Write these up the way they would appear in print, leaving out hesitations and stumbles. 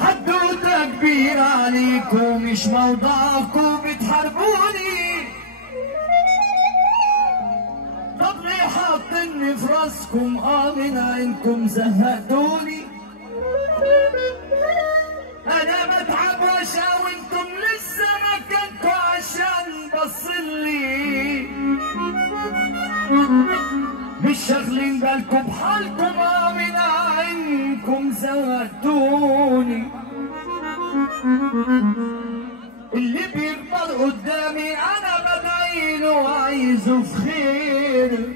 حدوته كبيرة عليكم مش موضوعكم بتحاربوني. طب ليه حاطني في راسكم من عينكم زهقتوني. انا بتعب واشقى وانتم لسه مكانكم عشان بصلي. مش شاغلين بالكم بحالكم من عينكم زهقتوني. اللي بيكبر قدامي انا بدعيله وعايزه في خير.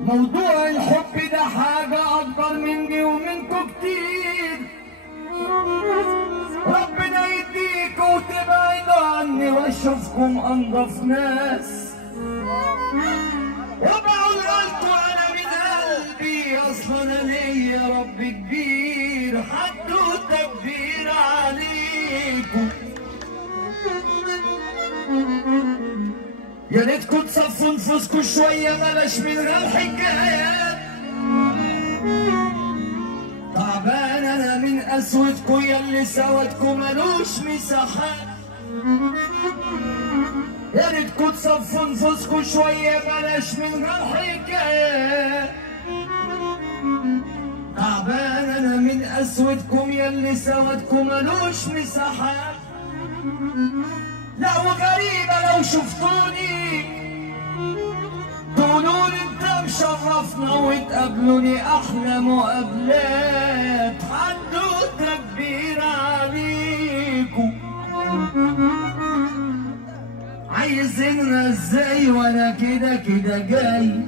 موضوع الحب ده حاجة أكبر مني ومنكم كتير. ربنا يديكوا وتبعدوا عني وأشوفكم أنضف ناس. وبقول لكم أنا من قلبي أصلا أنا ليا رب كبير. حدوته كبيرة عليكم. يا ريتكم تصفوا نفوسكم شوية بلاش من غير حكايات. تعبان أنا من قسوتكم ياللي سوتكم ملوش مساحات. يا ريتكم تصفوا نفوسكم شوية بلاش من غير حكايات. تعبان أنا من قسوتكم ياللي سوتكم ملوش مساحات. لا وغريبة لو شفتوني تقولولي انت مشرفنا وتقابلوني احلى مقابلات. حدوته كبيرة عليكم. عايزيننا ازاي وانا كده كده جاي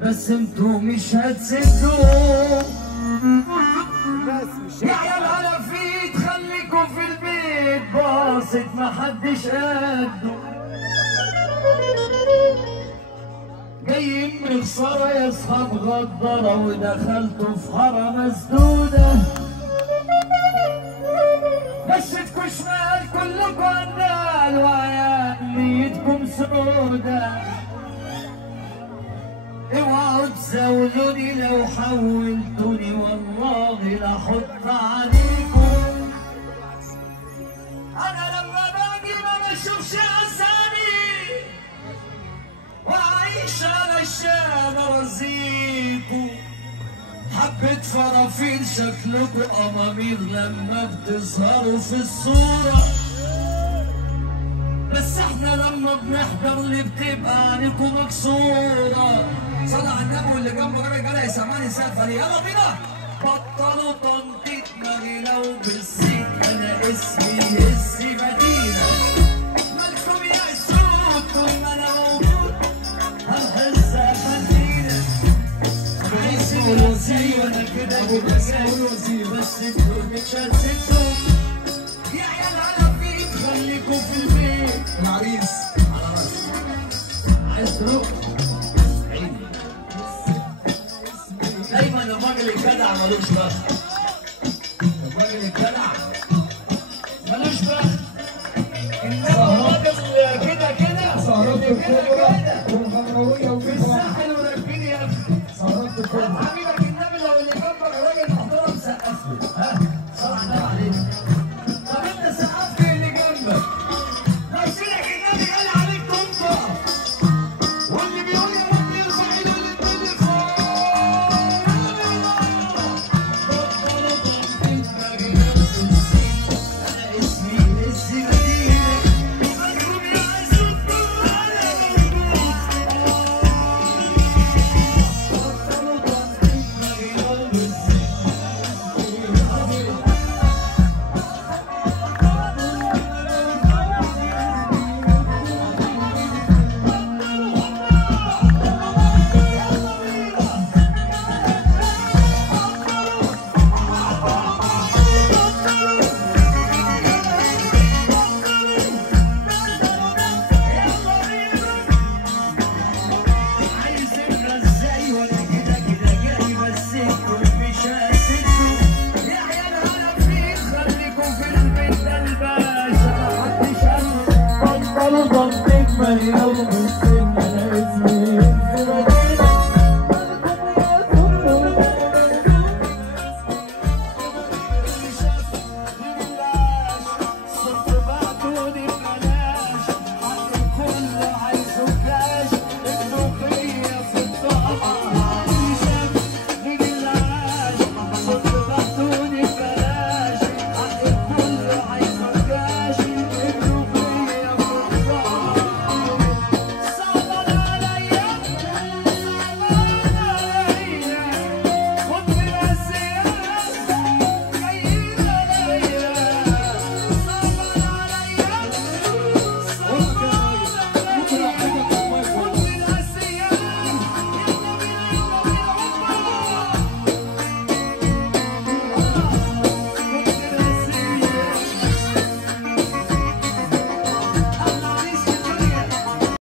بس انتوا مش هتسدوا. يا عيال على فيت خليكوا في البيت باصت محدش قده. جايين من خسارة يا اصحاب غدارة ودخلتوا في حارة مسدودة. مشيتكوا شمال كلكوا عدال وعيال نيتكم سودة. اوعوا تزاولوني لو حولتوني والله لاحط عليكم. انا لما باجي ما بشوفش اسامي واعيش على الشارع رزيكوا. حبة فرافيل شكلكوا امامير لما بتظهروا في الصورة. بس احنا لما بنحضر اللي بتبقى عينيكوا مكسورة. صلى على النبي واللي جنبه جرى جرى يسمعني سقف عليه. يلا بينا. بطلوا تنطيط دماغي لو بالسيف انا اسمي هسي مدينة. مالكم يا اسود طول ما انا موجود هنحسها مدينة. عايزين الوزير وانا كده كده جاي بس انتوا مش هتسدوا. يا عيال على فين خليكوا في البيت. العريس على راسي عايز تروح دايما الراجل الجدع ملوش بخت. الراجل الجدع ملوش بخت. انما الراجل كده كده سهرات الكبرى والغمرويه وفي الساحل